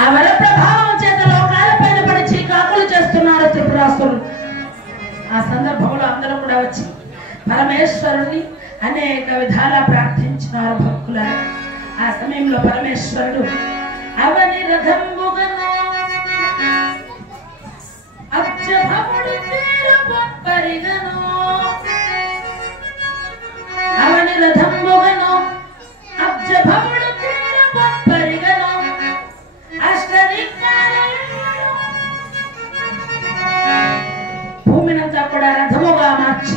ఆ వర ప్రభావం చేత లోకాల పైన పడి చీకాకులు చేస్తున్నారు త్రిపురాసురులు. ఆ సందర్భంలో అందరూ కూడా వచ్చి పరమేశ్వరుని అనేక విధాల ప్రార్థించినారు భక్తుల. ఆ సమయంలో పరమేశ్వరుడు అవని రథంబుగను అబ్జభముడు చేరుపరిగను అవని రథంబుగను అబ్జభముడు చేరుపరిగను అష్టదిక్పాలకులను భూమినంతా కూడా రథముగా మార్చి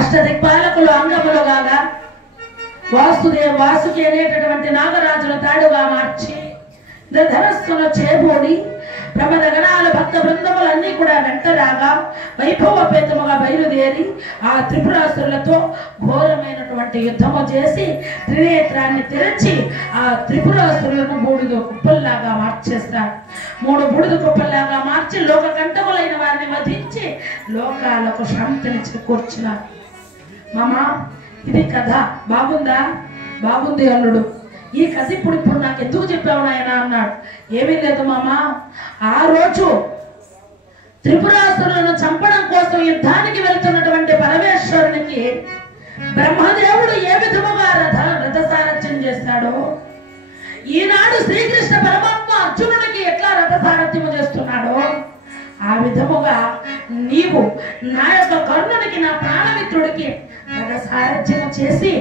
అష్టదిక్పాలకులు అంగములుగా వాసుకి అనేటటువంటి నాగరాజుల తాడుగా మార్చి ధనస్సును చేబోడి ప్రమద గణాల భక్త బృందములన్నీ కూడా వెంటరాగా వైభవపేతముగా బయలుదేరి ఆ త్రిపురాసురులతో ఘోరమైనటువంటి యుద్ధము చేసి త్రినేత్రాన్ని తెరచి ఆ త్రిపురాసురులను 3 కుప్పల్లాగా మార్చేస్తారు. 3 బూడిద కుప్పల్లాగా మార్చి లోక కంటములైన వారిని వధించి లోకాలకు శాంతిని చేకూర్చినారు. మామా, ఇది కథ బాగుందా? బాగుంది అల్లుడు. ఈ కథ ఇప్పుడు నాకు ఎందుకు చెప్పావు నాయన అన్నాడు. ఏమీ లేదు మామా, ఆ రోజు త్రిపురాసురులను చంపడం కోసం యుద్ధానికి వెళ్తున్నటువంటి పరమేశ్వరునికి బ్రహ్మదేవుడు ఏ విధముగా రథసారథ్యం చేస్తాడో, ఈనాడు శ్రీకృష్ణ పరమాత్మ అర్జునుడికి ఎట్లా రథసారథ్యం చేస్తున్నాడో ఆ విధముగా నీవు నా యొక్క కర్ణునికి, నా ప్రాణమిత్రుడికి రథసారథ్యం చేసి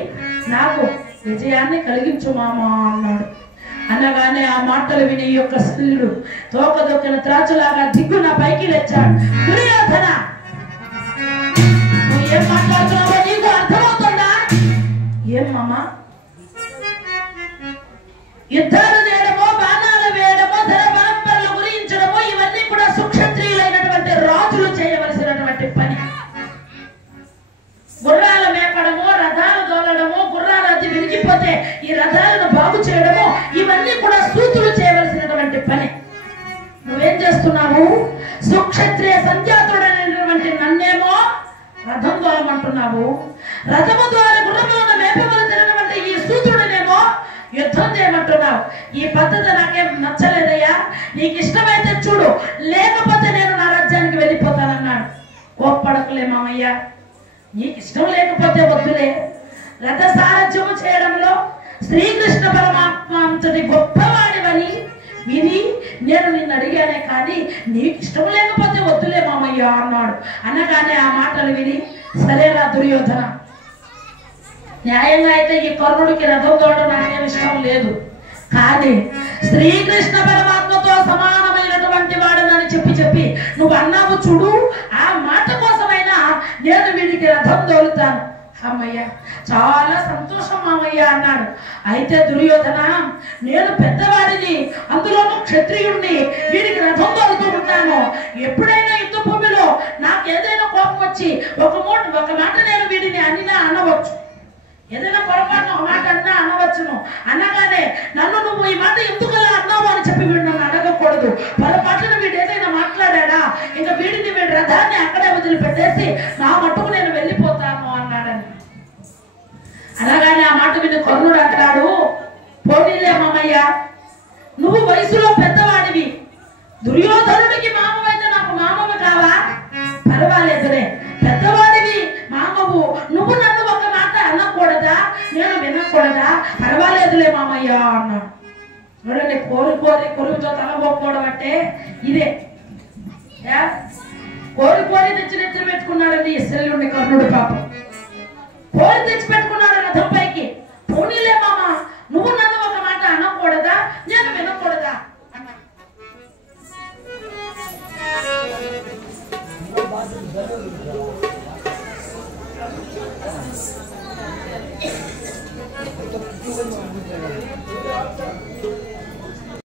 నాకు విజయాన్ని కలిగించు మామా అన్నాడు. అనగానే ఆ మాటలు విని ఈ యొక్క శల్యుడు తోకదొక్కిన త్రాచులాగా దిగ్గున పైకి లేచాడు. దుర్యోధన, నువ్వు ఏం మాట్లాడుతున్నావో నీకు అర్థమవుతుందా? ఏం మామా? యుద్ధాలు చేయడమో, బాణాలు వేయడమో, ధర పరంపరలు గురించడమో ఇవన్నీ కూడా సుక్షత్రియులైనటువంటి రాజులు చేయవలసినటువంటి పని. గుర్రాలు మేపడము, రథాలు తోలడము, గుర్రాలు అతి విరిగిపోతే ఈ రథాలను బాగు చేయడము ఇవన్నీ కూడా సూతులు చేయవలసినటువంటి పని. నువ్వేం చేస్తున్నావు? సుక్షత్రియ సంజాతుడైనటువంటి నన్నేమో రథం తోలమంటున్నావు, రథము ద్వారా గుర్రములను మేపవలసినటువంటి ఈ సూతుడనేమో యుద్ధం చేయమంటున్నావు. ఈ పద్ధతి నాకేం నచ్చలేదయ్యా. నీకు ఇష్టమైతే చూడు, లేకపోతే నేను నా రాజ్యానికి వెళ్ళిపోతానన్నాడు. కోప్పడకులే మామయ్య, నీకు ఇష్టం లేకపోతే వద్దులే. రథ సారథ్యము చేయడంలో శ్రీకృష్ణ పరమాత్మ అంతటి గొప్పవాడివని విని నేను నిన్ను అడిగానే కానీ నీకు ఇష్టం లేకపోతే వద్దులే మామయ్య అన్నాడు. అనగానే ఆ మాటలు విని సరేరా దుర్యోధన, న్యాయంగా అయితే ఈ కర్ణుడికి రథం తోడడం నాకేం ఇష్టం లేదు, కానీ శ్రీకృష్ణ పరమాత్మతో సమానమైనటువంటి వాడనని చెప్పి నువ్వు అన్నావు చూడు, ఆ మాట కోసమైనా నేను వీడికి రథం తోలుతాను. అమ్మయ్య, చాలా సంతోషం మామయ్య అన్నాడు. అయితే దుర్యోధన, నేను పెద్దవాడిని, అందులోనూ క్షత్రియుడిని, వీడికి రథం తోలుతూ ఉంటాను. ఎప్పుడైనా యుద్ధ భూమిలో నాకు ఏదైనా కోపం వచ్చి ఒక మాట నేను వీడిని అనినా అనవచ్చు, ఏదైనా పొరపాటున ఒక మాట అన్నా అనవచ్చును. అనగానే నన్ను నువ్వు ఈ మాట ఎందుకలా అన్నావు అని చెప్పి వీడు నన్ను అడగకూడదు. పొరపాటున వీడు ఏదైనా మాట్లాడా ఇంకా వీడి రథాన్ని అక్కడే వదిలిపెట్టేసి నా మట్టుకు నేను వెళ్ళిపోతాను అన్నాడని. అనగానే ఆ మాట విని కర్ణుడు అంటాడు, పోనీలే మామయ్య, నువ్వు వయసులో పెద్దవాడివి, దుర్యోధనుడికి మామవైతే నాకు మామవ కావా? పర్వాలేదులే, పెద్దవాడివి మామవు, నువ్వు నన్ను ఒక మాట అనకూడదా, నేను వినకూడదా? పర్వాలేదులే మామయ్య అన్నాడు. చూడండి, కోరి కొరువుతో తలబోకపోవడం అంటే ఇదే. కోరి తెచ్చి నెత్తిన పెట్టుకున్నాడండి ఈ శల్యుడిని కర్ణుడు పాపం.